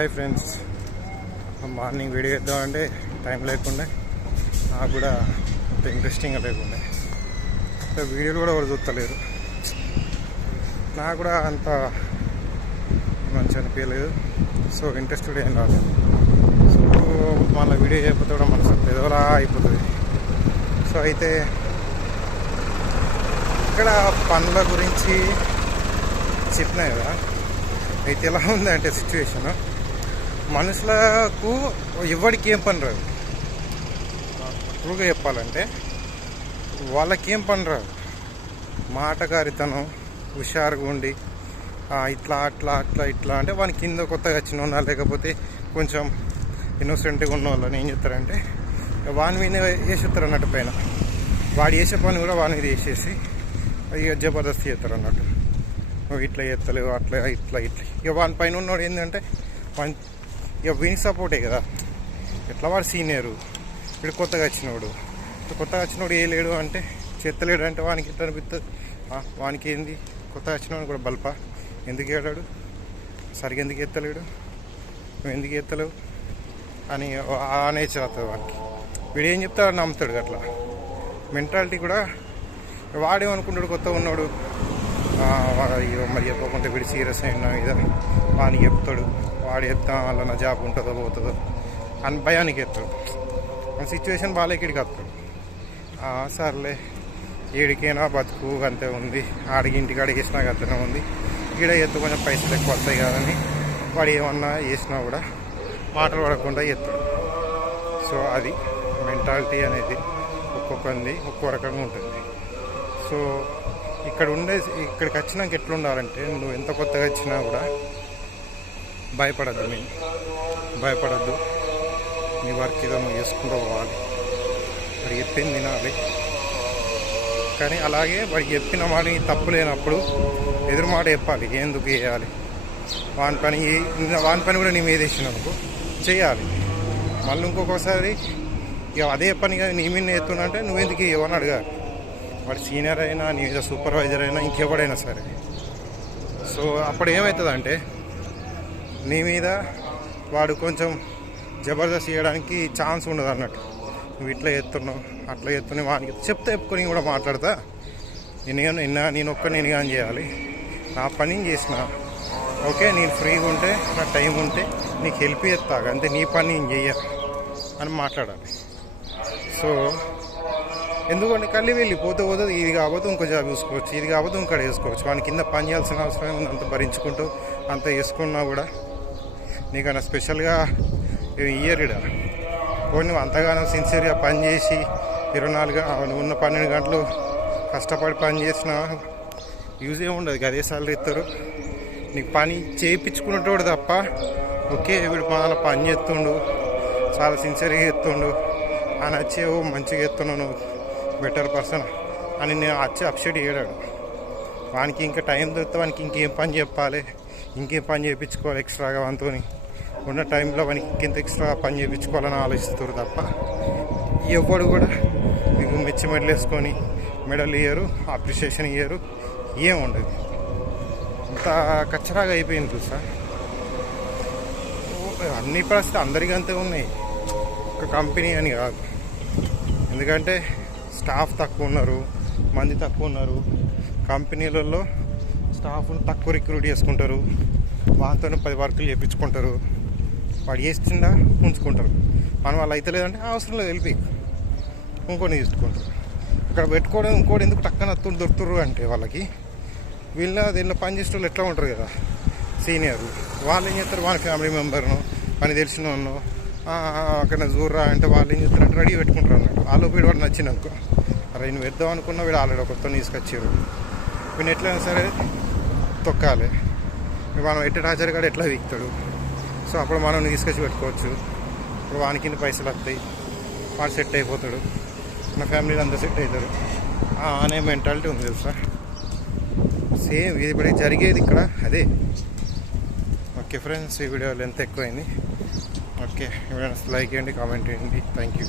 Hi friends. Morning video ఇద్దామంటే time లేకుండే. నాకు కూడా అంత ఇంట్రెస్టింగ్గా లేకుండే. వీడియోలు కూడా ఎవరు చూస్తలేరు. నాకు కూడా అంత మంచి అనిపించలేదు. సో ఇంట్రెస్టెడ్ ఏం రాలేదు. సో మళ్ళీ వీడియో చేయకపోతే కూడా మనసు ఎదవలా అయిపోతుంది. సో అయితే ఇక్కడ పనుల గురించి చెప్పినాయి కదా? అయితే ఎలా ఉందంటే సిచ్యువేషను మనుషులకు ఎవరికి ఏం పని రాదు. ట్రూగా చెప్పాలంటే వాళ్ళకి ఏం పని రాదు. మాటగారితనం హుషారుగా ఉండి ఇట్లా అట్లా అట్లా ఇట్లా అంటే వాని కింద కొత్తగా వచ్చిన ఉన్నా లేకపోతే కొంచెం ఇన్నోసెంట్గా ఉన్న వాళ్ళని ఏం చేస్తారంటే ఇక వాని మీద వేసేస్తారు అన్నట్టు పైన. వాడు చేసే పని కూడా వాని మీద వేసేసి ఇక జబర్దస్త్ చేస్తారు అన్నట్టు. నువ్వు ఇట్లా చేస్తలేవు అట్లా ఇట్లా ఇట్లా. ఇక వాని పైన ఉన్నవాడు ఏంటంటే వాని ఇక వీనికి సపోర్టే కదా. ఎట్లా వాడు సీనియరు ఇప్పుడు కొత్తగా వచ్చినవాడు కొత్తగా వచ్చినవాడు ఏ లేడు అంటే చెత్తలేడు అంటే వానికి ఎట్లా అనిపిస్తుంది వానికి ఏంది? కొత్తగా వచ్చినవాడు కూడా బల్పా. ఎందుకు ఏడాడు? సరిగ్గా ఎందుకు ఎత్తలేడు? నువ్వు ఎందుకు ఎత్తలేవు? అని ఆ నేచర్ అవుతుంది వానికి. వీడు ఏం చెప్తాడు నమ్ముతాడు అట్లా. మెంటాలిటీ కూడా వాడేమనుకుంటాడు కొత్తగా ఉన్నాడు? మరి చెప్పకుంటే వీడు సీరియస్ అయినా ఇదని వానికి చెప్తాడు. వాడు చెప్తా వాళ్ళ నా జాబ్ ఉంటుందో పోతుందో అని భయానికి ఎత్తాడు. మన సిచ్యువేషన్ బాగాలేకిడికి వస్తాడు సర్లే ఏడికైనా బతుకు అంతే ఉంది. ఆడికి ఇంటికి అడిగేసినా అంతనే ఉంది. ఈడ ఎత్తు కొంచెం పైసలు ఎక్కువ వస్తాయి కదని వాడు ఏమన్నా చేసినా కూడా మాటలు పడకుండా ఎత్తాడు. సో అది మెంటాలిటీ అనేది ఒక్కొక్కరిది ఒక్కో రకంగా ఉంటుంది. సో ఇక్కడ ఉండే ఇక్కడికి వచ్చినాక ఎట్లా ఉండాలంటే నువ్వు ఎంత కొత్తగా వచ్చినా కూడా భయపడద్దు నేను భయపడద్దు. నీ వర్క్ ఏదో నువ్వు చేసుకుంటూ పోవాలి. వాడు చెప్పింది తినాలి కానీ అలాగే వాడు చెప్పిన వాడిని తప్పు లేనప్పుడు ఎదురుమాట చెప్పాలి. ఎందుకు చేయాలి? వాని పని వాని పని కూడా నీ మీద వేసినప్పుడు చేయాలి. మళ్ళీ ఇంకొకసారి ఇక అదే పనిగా నీ మీద ఎత్తున్నా అంటే నువ్వెందుకు ఇవ్వని అడగాలి. వాడు సీనియర్ అయినా నీ మీద సూపర్వైజర్ అయినా ఇంకెవడైనా సరే. సో అప్పుడు ఏమవుతుందంటే నీ మీద వాడు కొంచెం జబర్దస్త్ చేయడానికి ఛాన్స్ ఉండదు అన్నట్టు. నువ్వు ఇట్లా చేస్తున్నావు అట్లా చేస్తున్నావు వానికి చెప్తే చెప్పుకొని కూడా మాట్లాడతా. నేను నిన్న నేను ఒక్క నేను కానీ చేయాలి. నా పని చేసిన. ఓకే నేను ఫ్రీగా ఉంటే నా టైం ఉంటే నీకు హెల్ప్ చేస్తా. అంతే నీ పని నేను చెయ్య అని మాట్లాడాలి. సో ఎందుకంటే కళ్ళు వెళ్ళి పోతే పోతుంది ఇది కాకపోతే ఇంకో జాబ్ చూసుకోవచ్చు ఇది కాకపోతే ఇంకోటి వేసుకోవచ్చు వాని కింద పని చేయాల్సిన అవసరం ఉంది అంత భరించుకుంటూ అంత వేసుకున్నా కూడా. నీకన్నా స్పెషల్గా ఇయర్ ఇడ పోనీ అంతగానో సిన్సియర్గా పని చేసి ఇరవై నాలుగు ఉన్న పన్నెండు గంటలు కష్టపడి పని చేసిన యూజ్ ఏమి ఉండదు అదే సాలరీ ఇస్తారు? నీకు పని చేయించుకున్నటోడు తప్ప ఓకే వీడు మన పని చేస్తుండు చాలా సిన్సియర్గా చేస్తుండు అని వచ్చి ఓ మంచిగా ఎత్తున్నావు నువ్వు. బెటర్ పర్సన్ అని నేను వచ్చి అప్సెట్ చేయడాడు వానికి ఇంకా టైం దొరికితే వానికి ఇంకేం పని చెప్పాలి? ఇంకేం పని చేయించుకోవాలి ఎక్స్ట్రాగా వానితోని? ఉన్న టైంలో వానికి ఇంకెంత ఎక్స్ట్రా పని చేయించుకోవాలని ఆలోచిస్తారు తప్ప ఎవ్వడు కూడా మీకు మెచ్చి మెడల్ వేసుకొని మెడల్ ఇయ్యరు అప్రిషియేషన్ ఇయ్యరు ఏం ఉండదు. అంత కచ్చరాగా అయిపోయింది తెలుసా? అన్ని పరిస్థితి అందరికీ అంతే ఉన్నాయి. ఒక కంపెనీ అని కాదు. ఎందుకంటే స్టాఫ్ తక్కువ ఉన్నారు మంది తక్కువ ఉన్నారు. కంపెనీలలో స్టాఫ్ను తక్కువ రిక్రూట్ చేసుకుంటారు. వాళ్ళతో పది వర్కులు చేయించుకుంటారు వాడు చేస్తుందా ఉంచుకుంటారు. మనం వాళ్ళు అయితే లేదంటే అవసరం లేదు వెళ్ళిపోయి ఇంకొని తీసుకుంటారు. ఇక్కడ పెట్టుకోవడం ఇంకోటి ఎందుకు టక్కన అత్తుడు దొరుకుతురు అంటే వాళ్ళకి వీళ్ళ దీనిలో పని వాళ్ళు ఎట్లా ఉంటారు కదా సీనియర్ వాళ్ళు ఏం చేస్తారు? వాళ్ళ ఫ్యామిలీ మెంబర్ను పని తెలిసిన వాళ్ళు అక్కడ జూర్రా అంటే వాళ్ళు ఏం చేస్తారు అంటే రెడీ పెట్టుకుంటారు అన్నట్టు. వాళ్ళు వీడు వాడు నచ్చింది అనుకో. అరే నువ్వు వేద్దాం అనుకున్నా వీడు ఆల్రెడీ కొత్త తీసుకొచ్చారు వీడిని ఎట్లయినా సరే తొక్కాలి. మనం ఎట్టి టాచర్ కాడ ఎట్లా వీక్తాడు సో అప్పుడు మనం తీసుకొచ్చి పెట్టుకోవచ్చు. ఇప్పుడు వానికి పైసలు వస్తాయి. వాడు సెట్ అయిపోతాడు. మన ఫ్యామిలీలో అందరూ సెట్ అవుతారు. అనే మెంటాలిటీ ఉంది తెలుసా? సేమ్ ఇది ఇప్పుడు జరిగేది ఇక్కడ. అదే. ఓకే ఫ్రెండ్స్ ఈ వీడియో లెంత్ ఎక్కువైంది. ఓకే లైక్ చేయండి కామెంట్ చేయండి. Thank you